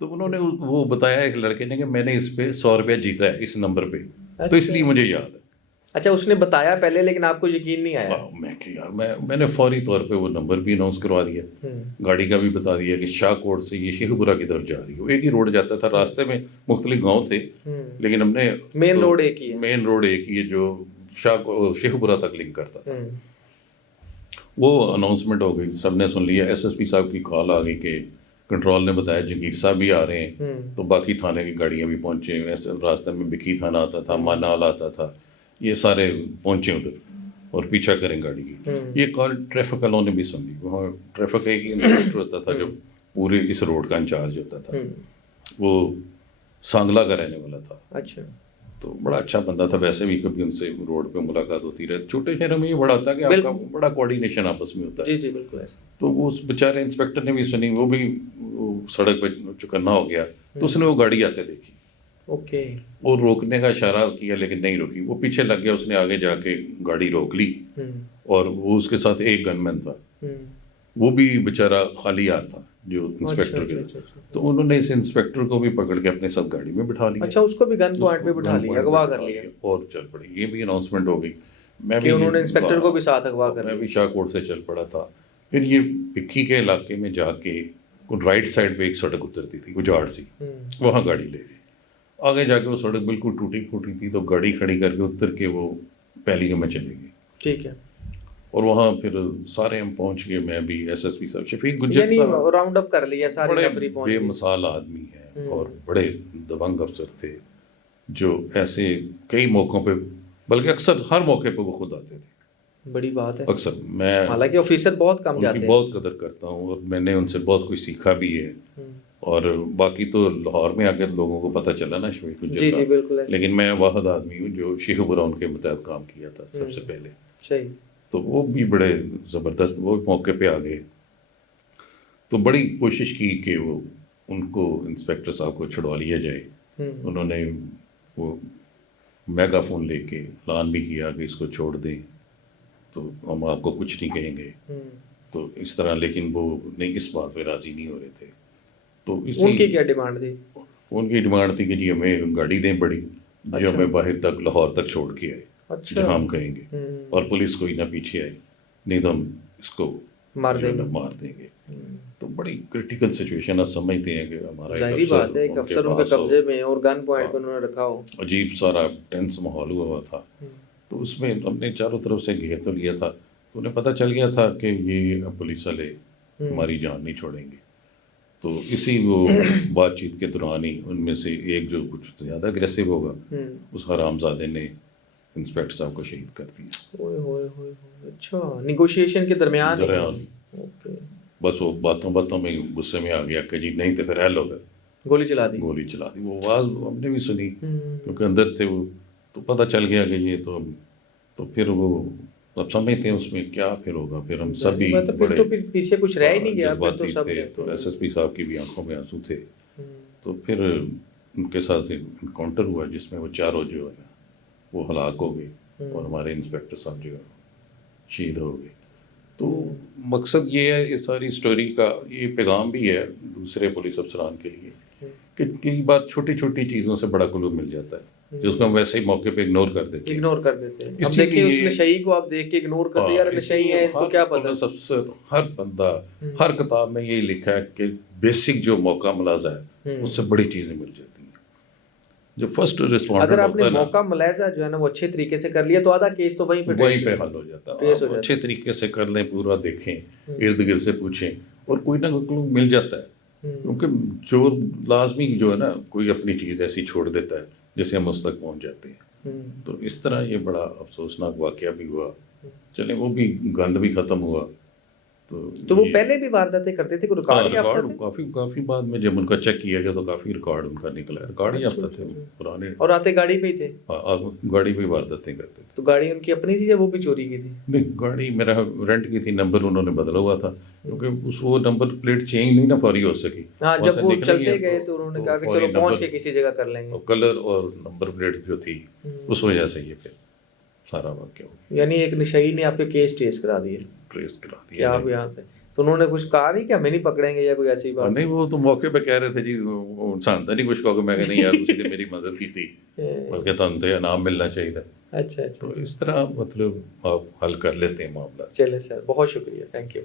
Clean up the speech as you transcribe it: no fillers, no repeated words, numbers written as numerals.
تو انہوں نے وہ بتایا ایک لڑکے نے کہ میں نے اس پہ 100 روپیہ جیتا ہے اس نمبر پہ، تو اس لیے مجھے یاد ہے۔ اچھا اس نے بتایا پہلے لیکن آپ کو یقین نہیں آیا؟ میں کہ یار میں نے فوری طور پہ وہ نمبر بھی اناؤنس کروا دیا، گاڑی کا بھی بتا دیا کہ شاہ کوٹ سے یہ شیخ پورہ کی طرف جا رہی ہے، وہ ایک ہی روڈ جاتا تھا، راستے میں مختلف گاؤں تھے لیکن ہم نے مین روڈ ایک ہی ہے، مین روڈ ایک ہی ہے جو شیخ پورہ تک لنک کرتا تھا۔ وہ اناؤنسمنٹ ہو گئی، سب نے سن لیا، ایس ایس پی صاحب کی کال آ گئی کہ کنٹرول نے بتایا جگیر صاحب بھی آ رہے ہیں، تو باقی تھانے کی گاڑیاں بھی پہنچے، راستے میں بکی تھانہ آتا تھا، مانال آتا تھا، یہ سارے پہنچے ادھر اور پیچھا کریں گاڑی کی۔ یہ کال ٹریفک والوں نے بھی سن لی، وہاں ٹریفک ایک انسپیکٹر ہوتا تھا جو پورے اس روڈ کا انچارج ہوتا تھا، وہ سانگلا کا رہنے والا تھا۔ اچھا، تو بڑا اچھا بندہ تھا، ویسے بھی کبھی ان سے روڈ پہ ملاقات ہوتی رہتی، چھوٹے شہروں میں یہ بڑا ہوتا ہے کہ آپ کا بڑا کوآرڈینیشن آپس میں ہوتا ہے۔ جی بالکل ایسا۔ تو وہ اس بیچارے انسپیکٹر نے بھی سنی، وہ بھی سڑک پہ چکنا ہو گیا، تو اس نے وہ گاڑی آتے دیکھی، اوکے، وہ روکنے کا اشارہ کیا لیکن نہیں روکی، وہ پیچھے لگ گیا، اس نے آگے جا کے گاڑی روک لی، اور وہ اس کے ساتھ ایک گن مین تھا، وہ بھی بیچارہ خالی ہاتھ تھا جو انسپیکٹر کے، تو انہوں نے اس انسپیکٹر کو بھی پکڑ کے اپنے ساتھ گاڑی میں بٹھا لیا۔ اچھا، اس کو بھی گن پوائنٹ پہ بٹھا لیا، اغوا کر لیا اور چل پڑی۔ یہ بھی اناؤنسمنٹ ہو گئی، میں کہ انہوں نے انسپیکٹر کو بھی ساتھ اغوا کر لیا۔ میں بھی شاہ کوٹ سے چل پڑا تھا، پھر یہ پکھی کے علاقے میں جا کے رائٹ سائڈ پہ ایک سڑک اترتی تھی اجاڑ سی، وہاں گاڑی لے گئے، آگے جا کے وہ سڑک بالکل ٹوٹی پھوٹی تھی، تو گاڑی کھڑی کر کے اتر کے وہ پیلی میں چلے گئے۔ ٹھیک ہے، اور وہاں پھر سارے ہم پہنچ گئے، میں بھی، ایس ایس پی صاحب، شفیق گجر یعنی صاحب، راؤنڈ اپ کر لیا، سارے نفری پہنچ بے گئے۔ مثال آدمی ہیں اور بڑے دبنگ افسر تھے، جو ایسے کئی موقعوں پہ، بلکہ اکثر ہر موقع پہ وہ خود آتے تھے، بڑی بات ہے۔ اکثر میں حالانکہ آفیسر بہت کم ان جاتے کی ہیں، بہت قدر کرتا ہوں، اور میں نے ان سے بہت کچھ سیکھا بھی ہے، اور باقی تو لاہور میں آ کے لوگوں کو پتہ چلا نا شفیق گجر جی کا، جی بالکل ایسا۔ لیکن میں واحد آدمی ہوں جو شیخ پورہ ان کے متحد کام کیا تھا سب سے پہلے، صحیح۔ تو وہ بھی بڑے زبردست، وہ موقع پہ آ گئے، تو بڑی کوشش کی کہ وہ ان کو انسپیکٹر صاحب کو چھڑوا لیا جائے۔ انہوں نے وہ میگا فون لے کے اعلان بھی کیا کہ اس کو چھوڑ دیں، تو ہم آپ کو کچھ نہیں کہیں گے، تو اس طرح، لیکن وہ نہیں، اس بات پہ راضی نہیں ہو رہے تھے۔ تو ان کی کیا ڈیمانڈ تھی؟ ان کی ڈیمانڈ تھی کہ جی ہمیں گاڑی دیں بڑی، جو ہمیں باہر تک لاہور تک چھوڑ کے آئے، جہاں ہم کہیں گے، اور پولیس کوئی نہ پیچھے آئی، نہیں تو ہم اس کو مار دیں گے۔ تو بڑی کرٹیکل سچویشن، آپ سمجھتے ہیں کہ ہمارا ظاہری بات ہے، ایک افسر ان کے قبضے میں اور گن پوائنٹ پہ انہوں نے رکھا ہو، عجیب سارا ٹینس ماحول ہوا تھا۔ تو اس میں ہم نے چاروں طرف سے گھیر تو لیا تھا، تو انہیں پتہ چل گیا تھا کہ یہ پولیس والے ہماری جان نہیں چھوڑیں گے، تو اسی وہ بات چیت کے دوران ہی ان میں سے ایک جو کچھ زیادہ اگریسو ہوگا، اس حرام زادے نے انسپیکٹر صاحب کو شہید کر دیا۔ اچھا، نیگوشیشن کے درمیان بس وہ باتوں باتوں میں غصے میں آ گیا کہ جی نہیں تو پھر حل ہو گئے، گولی چلا دی۔ وہ آواز ہم نے بھی سنی کیونکہ اندر تھے وہ، تو پتہ چل گیا کہ یہ تو پھر وہ اب سمجھتے ہیں اس میں کیا پھر ہوگا، پھر ہم سب بھی بڑے پیچھے کچھ رہ ہی نہیں گیا، جذباتی تھے، تو ایس ایس پی صاحب کی بھی آنکھوں میں آنسو تھے، تو پھر ان کے ساتھ انکاؤنٹر ہوا جس میں وہ چاروں جو ہے وہ ہلاک ہو گئے، اور ہمارے انسپیکٹر صاحب جو ہے شہید ہو گئے۔ تو مقصد یہ ہے اس ساری اسٹوری کا، یہ پیغام بھی ہے دوسرے پولیس افسران کے لیے کہ کئی بار چھوٹی چھوٹی چیزوں سے بڑا کلو مل جاتا ہے، جس کو ہم ویسے ہی موقع پہ اگنور کر دیتے ہیں۔ اب دیکھیں اس نشئی کو آپ دیکھ کے اگنور کرتے ہیں، یار نشئی ہے، ان کو کیا پتہ۔ پولیس افسر، ہر بندہ، ہر کتاب میں یہی لکھا ہے کہ بیسک جو موقع ملاحظہ ہے اس سے بڑی چیزیں مل جاتی ہیں۔ جو فرسٹ رسپونڈر اگر آپ نے موقع ملاحظہ جو ہے نا وہ اچھے طریقے سے کر لیا تو آدھا کیس تو وہیں پہ حل ہو جاتا ہے۔ آپ اچھے طریقے سے کر لیں، پورا دیکھیں، ارد گرد سے پوچھیں، اور کوئی نہ کوئی مل جاتا ہے، کیونکہ جو لازمی جو ہے نا کوئی اپنی چیز ایسی چھوڑ دیتا ہے جیسے ہم اس تک پہنچ جاتے ہیں۔ تو اس طرح یہ بڑا افسوسناک واقعہ بھی ہوا، چلیں وہ بھی گند بھی ختم ہوا۔ تو وہ پہلے بھی وارداتیں کرتے تھے، کوئی ریکارڈ یافتہ تھے؟ کافی بعد میں جب ان کا چیک کیا گیا تو کافی ریکارڈ ان کا نکلا، ریکارڈ یافتہ تھے پرانے، اور آتے گاڑی پہ ہی تھے؟ گاڑی پہ وارداتیں کرتے تھے۔ تو گاڑی ان کی اپنی تھی یا وہ بھی چوری کی تھی؟ نہیں، گاڑی میرا رینٹ کی تھی، نمبر انہوں نے بدلا ہوا تھا، کیونکہ وہ نمبر پلیٹ چینج نہیں نہ فوری ہو سکی۔ ہاں، جب وہ چلتے گئے تو انہوں نے کہا کہ چلو پہنچ کے کسی جگہ کر لیں گے، کلر اور نمبر پلیٹ جو تھی اس وجہ سے یہ پھر سارا واقعہ ہو گیا۔ یعنی ایک نشئی نے آپ کے کیس ٹریس کرا دیے؟ ٹریس کرا دیا۔ کیا بات ہے! تو انہوں نے کچھ کہا نہیں کہ ہمیں نہیں پکڑیں گے یا کوئی ایسی بات؟ نہیں وہ تو موقع پہ کہہ رہے تھے جی وہ انسان تھا نہیں کچھ کہو کہ میں کہ نہیں یار اسی نے میری مدد کی تھی بلکہ تو انعام ملنا چاہیے تھا. اچھا اچھا. تو اس طرح مطلب آپ حل کر لیتے ہیں معاملہ. چلے سر، بہت شکریہ، تھینک یو.